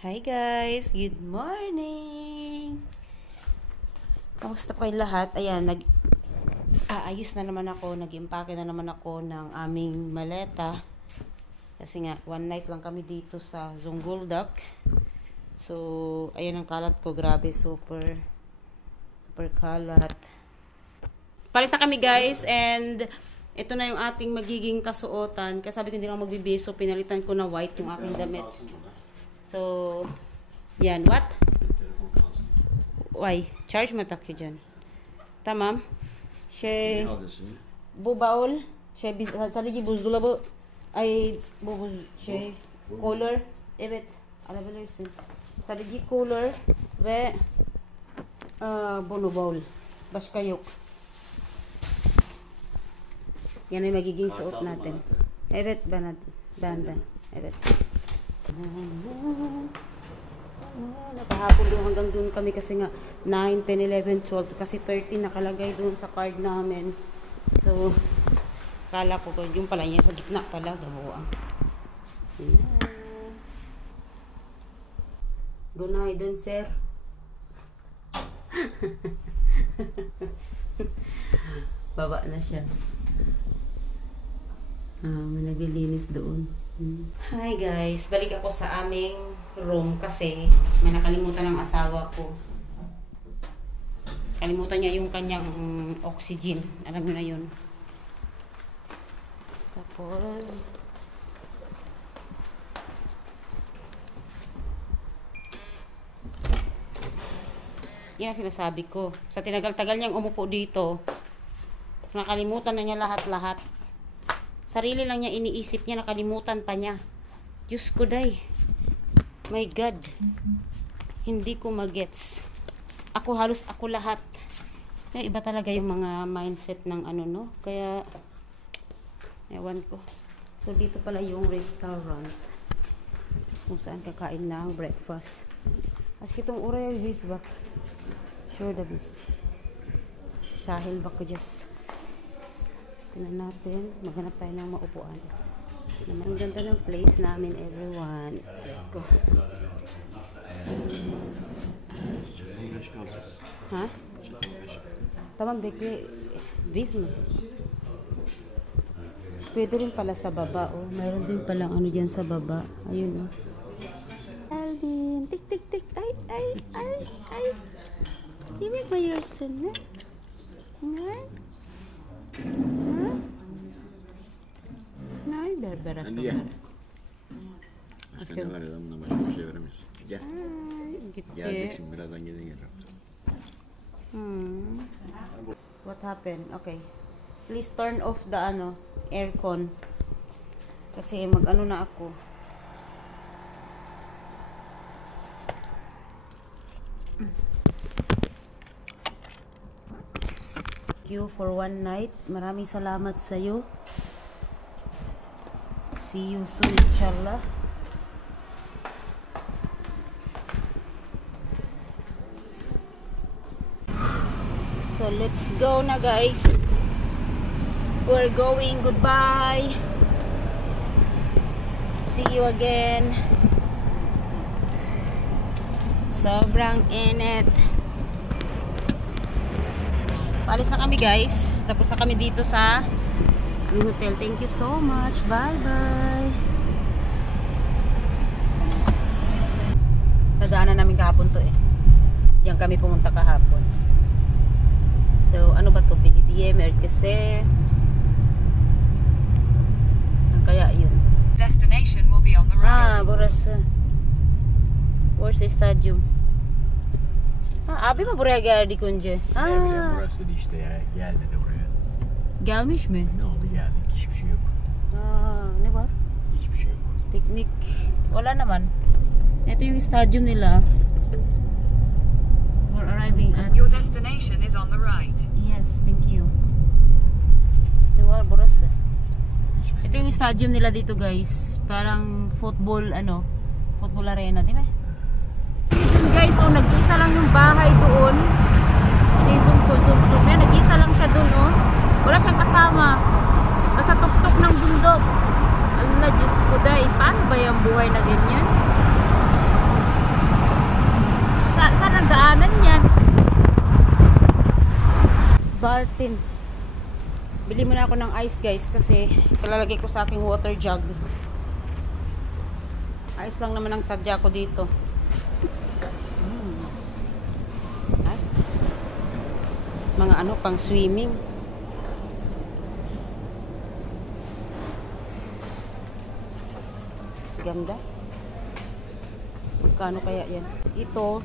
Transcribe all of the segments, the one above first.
Hi guys! Good morning! Kamusta po kayo lahat? Ayan, ayos na naman ako, nag-impake na naman ako ng aming maleta. Kasi nga, one night lang kami dito sa Zonguldak. So, ayan ang kalat ko, grabe, super kalat. Palis na kami guys, and ito na yung ating magiging kasuotan. Kasi sabi ko hindi lang magbibihis, so pinalitan ko na white yung aking damit. So, yan. What? Why? Charge mo takyo dyan. Tamam. She... Bu baul. She... Sadece buzdolabı... Ay... Bu... Şey... Cooler. Evet. Alabilirsin. Sadece cooler. Ve... Bunu baul. Başka yok. Yan ay magiging suot natin. Evet. Bandan. Evet. Nakahapon doon hanggang doon kami kasi nga 9, 10, 11, 12 kasi 13 nakalagay doon sa card namin. So kala ko yung pala niya sa gitna pala gabuang. Good night then sir. Baba na siya. May naglilinis doon. Hi guys, balik ako sa aming room kasi may nakalimutan ng asawa ko. Kalimutan niya yung kanyang oxygen. Alam niyo na yun. Tapos yan ang sinasabi ko. Sa tinagal-tagal niyang umupo dito, nakalimutan na niya lahat-lahat. Sarili lang niya iniisip niya, nakalimutan pa niya. Diyos ko day. My God. Hindi ko magets. Halos ako lahat. Kaya iba talaga yung mga mindset ng ano no. Kaya, ewan ko. So dito pala yung restaurant. Kung saan kakain ng breakfast. As kitong uray yung bisbak. Sure the best. Sahil bako just. Tingnan natin, maghanap tayo ng maupuan. Ang ganda ng place namin, everyone. Go. Ha? Tamam, bekle. Bis mo. Pwede rin pala sa baba, oh. Mayroon din pala ano dyan sa baba. Ayun, oh. Alvin, tik, tik, tik. Ay. Give me by your son, eh? Nej, berätta. Andiye. Başka ne var ya? Bundan başka bir şey veremeyiz. Gel. Geldik şimdi birazdan gelir. What happened? Okay. Please turn off the aircon. Kasi mag-ano na ako. Thank you for one night. Maraming salamat sa iyo. See you soon, inshallah. So let's go na guys. We're going. Goodbye. See you again. Sobrang init. Paalis na kami guys. Tapos na kami dito sa hotel. Thank you so much. Bye-bye. Nadaanan namin kahapon to eh. Diyan kami pumunta kahapon. So, ano ba to? Belediye, Merkese. Saan kaya yun? Destination will be on the right. Burası. Where's the stadium? Abi mi buraya geldik önce? Burası da işte ya. Geldi de buraya. Gelmiş mi? Ne oldu geldik. Hiçbir şey yok. Ne var? Hiçbir şey yok. Picnic. Wala naman. Ito yung stadium nila. We're arriving at... Your destination is on the right. Yes, thank you. Ito var burası. Ito yung stadium nila dito guys. Parang football, football arena, di ba? Yun guys, nag-iisa lang yung bahay doon. Zoom. Yan, nag-iisa lang siya doon, Wala siyang kasama. Nasa tuktok ng bundok. Allah, Diyos ko day. Paano ba yung buhay na ganyan? Martin. Bili muna ako ng ice guys kasi palalagay ko sa aking water jug. Ice lang naman ang sadya ko dito. Ay. Mga ano pang swimming. Ganda. Magkano kaya yan? Ito,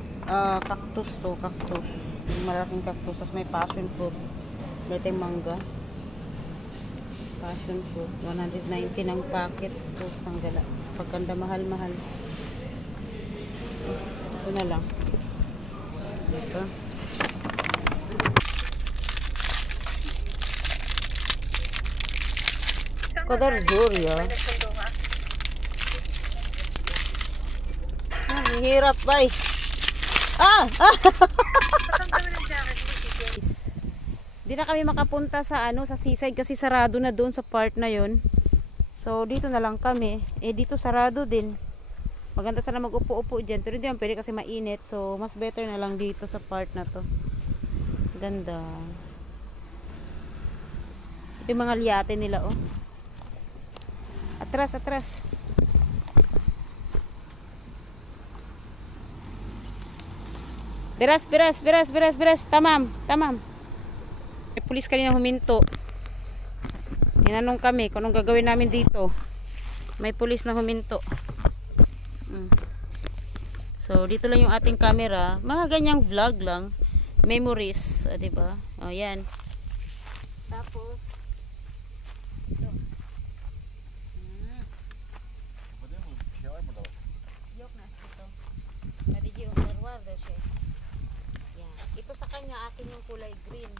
cactus to, cactus. Yung malaking cactus. Tapos may passion fruit. Dito yung mangga. Passion fruit. 190 ng packet. Ito, sanggala. Pagkanda mahal-mahal. Ito na lang. Dito. Kadar Zuria. Hirap ba eh. Di na kami makapunta sa ano sa seaside kasi sarado na doon sa part na yon. So dito na lang kami. Dito sarado din. Maganda sana mag-upo-upo diyan pero hindi man pwede kasi mainit. So mas better na lang dito sa part na to. Ganda. Ito yung mga liyate nila oh. Atras, atras. Beres. Tamam. May pulis kanina huminto. Tinanong kami kung anong gagawin namin dito. May pulis na huminto. So, dito lang yung ating camera. Mga ganyang vlog lang. Memories. Diba? O, yan. Tapos, ito. Yok na ito. Tadi di umar daw siya. Yan. Ito sa kanya, akin yung kulay green.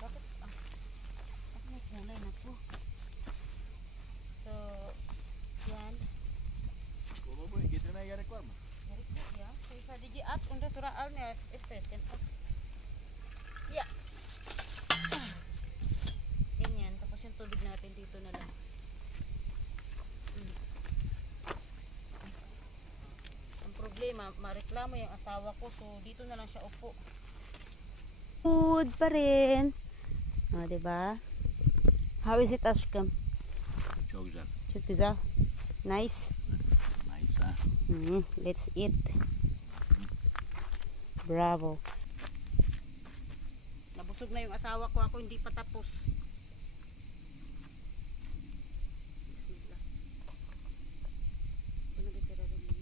Bakit? Bakit may kulay na po? So, yan. Ya, saya di at untuk surah alnya station. Ya. Ganyan, tapos yung tubig natin dito na lang. Ang problema, mareklamo yung asawa ko, so dito na lang siya upo. Food pa rin. Ah, diba? How is it, Ashkam? Çok güzel. Çok güzel. Nice. Nice ha. Let's eat. Bravo. Nabusog na yung asawa ko, ako hindi pa tapos. Bismillah. Ano ba tira rin yun?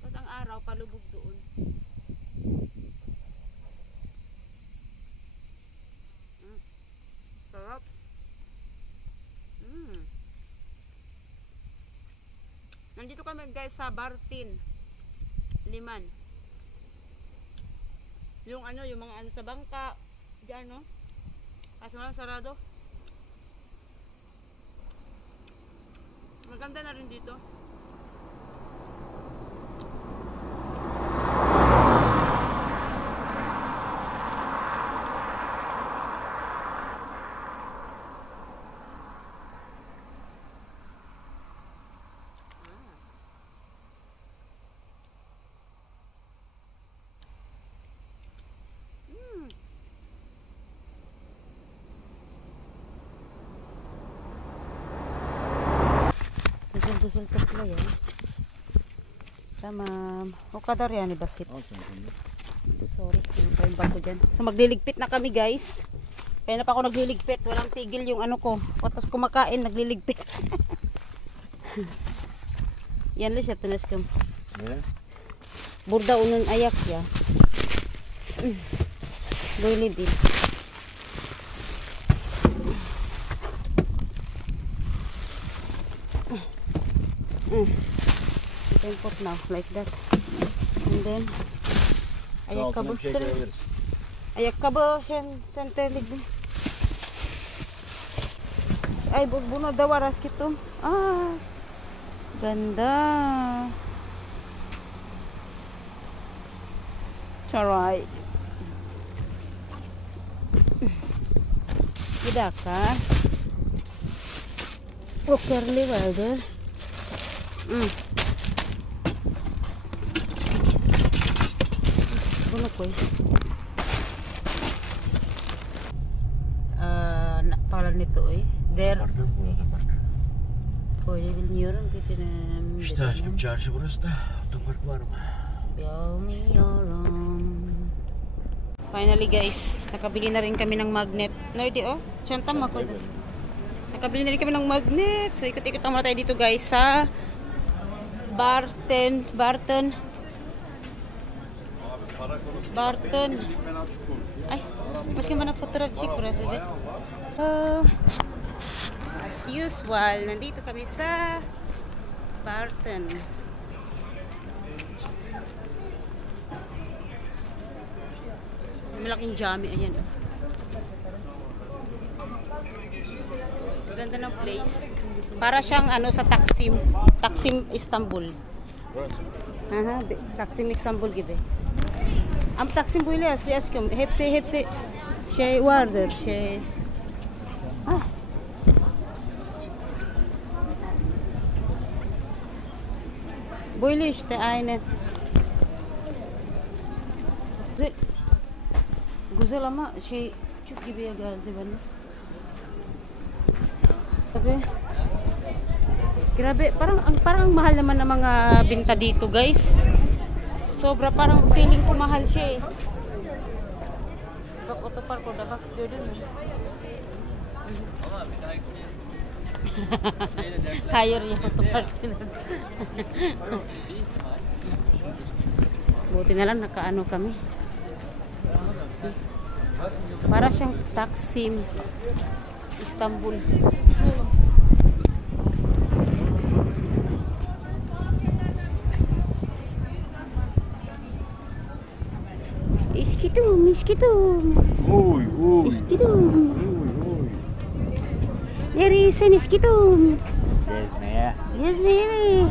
Tapos ang araw palubog doon. Sarap. Nandito kami guys sa Bartin Liman. Yung ano, yung mga ano sa bangka diyan no. Kaso lang sarado. Maganda na rin dito. Kusel pala yan. Tamam. O kadar yan ni Basit. Sorry. Yung bako dyan. So magliligpit na kami guys. Kaya na pa ako nagliligpit. Walang tigil yung ano ko. Tapos kumakain nagliligpit. Yan lang siya. Tunas kam. Burda unun ayak ya. Boleh din. Import now like that, and then ayakkabı sen terlik mi? Ay bunu da var askittum. Ganda. Alright. Bir dakika. O curly vardır. Buno ko eh. Palan nito eh. Der. Pardon, burası park. Koyla bilmiyorum. İşte aşkım çarşı burası da. Otopark var mı? Bilmiyorum. Finally guys, nakabili na rin kami ng magnet. Nerdy oh. Chantam ako doon. Nakabili na rin kami ng magnet. So ikot-ikot muna tayo dito guys sa Barton. Ay, maski mana fotoğraf çek burası be. As usual, nandito kami sa Barton. Malaking jami, ayan oh. Ganda ng place. Para siyang ano sa Taksim Istanbul. Burası. Aha, Taksim İstanbul gibi. Ama Taksim böyle aşkım. Hepsi şey vardır. Şey. Ah. Böyle işte aynı. Güzel ama şey çok gibiye geldi bana. Sabi. Grabe, parang mahal naman ng mga binta dito, guys. Sobra, parang feeling ko mahal siya eh. Bak otopark orada bak, gördün mü? Hayır ya, otopark. Buti na lang nakaano kami. See? Para siyang Taksim Istanbul. İskitum. Uy. İskitum. Uy. Neresin iskitum? Gezmeye. Gezmeye mi?